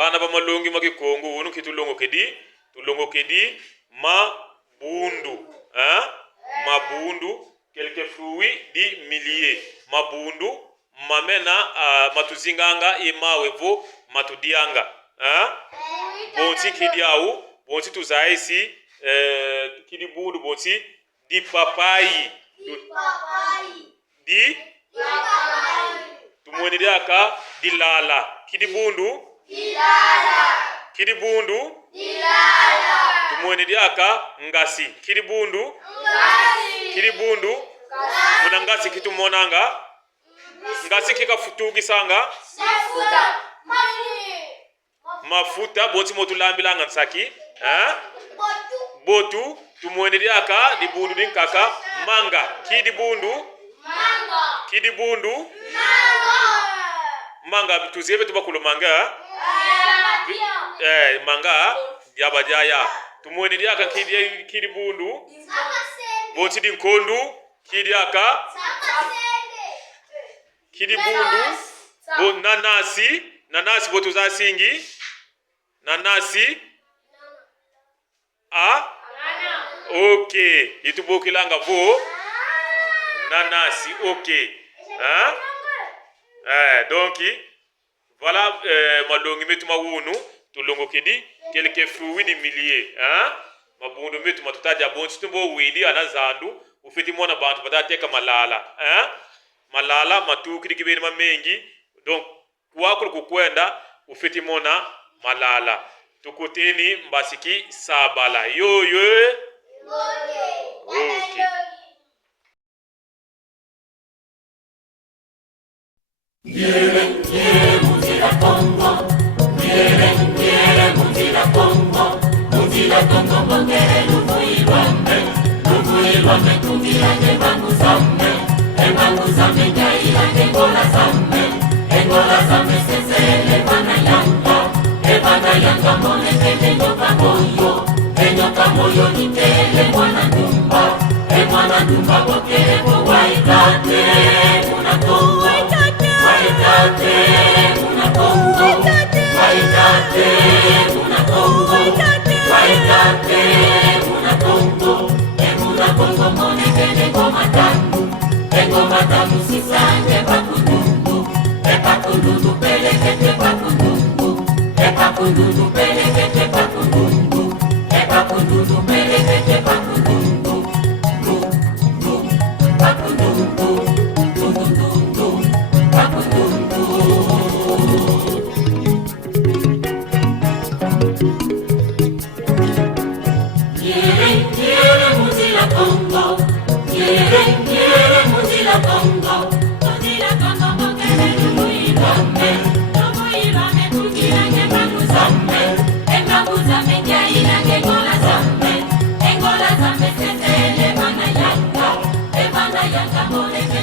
bana ba malongi makikongo wonu kitulongo kedi mabundu mabundu quelques fruits di milliers mabundu mamena matuzinganga imawevo matudianga bonsi kidiawu bonsi tuzaisi kidi bundu bonsi di papayi di tumwenidiaka dilala kidi bundu tumwenidiaka ngasi kidi bundu muna ngasi kitumonanga ngasi kikafutugisanga mafuta bonsi motulambilanga nsaki botu tumwenidiaka di bundu dinkaka manga kidi bundu manga tuzebe tubakulo manga manga yabajaya tumwenidiaka kidi bundu bonsi dinkondu kidiaka kidi bundu nanasi botu za singi nanasi okay itubokilanga vo nanasi okay donc voilà malongi metu mawunu tulongo kedi quelques fruits de milliers mabundu metu matutaja bonsi tumbo wili anazandu ufiti mona bantu badateka malala matukiri kibeni mamengi donc kwakulu kukwenda ufiti mona malala tukuteni mbasiki sabala yoyo okay Muzila Kongo mongere luvuilwame tungirane bangu zambe nyailane engola zambe sesele bana yanga monekele nyoka moyo nitele mwana ndumba bokereko waikate unakongo waikate unakongo monekele ngoma tamu sisanje pakundundu pelekete pakundundu pelekete pakundundu pelekete pakundundu Muzila Kongo mongere luvuilwame tungirane bangu zambe nyailane engola zambe sesele bana yanga monekele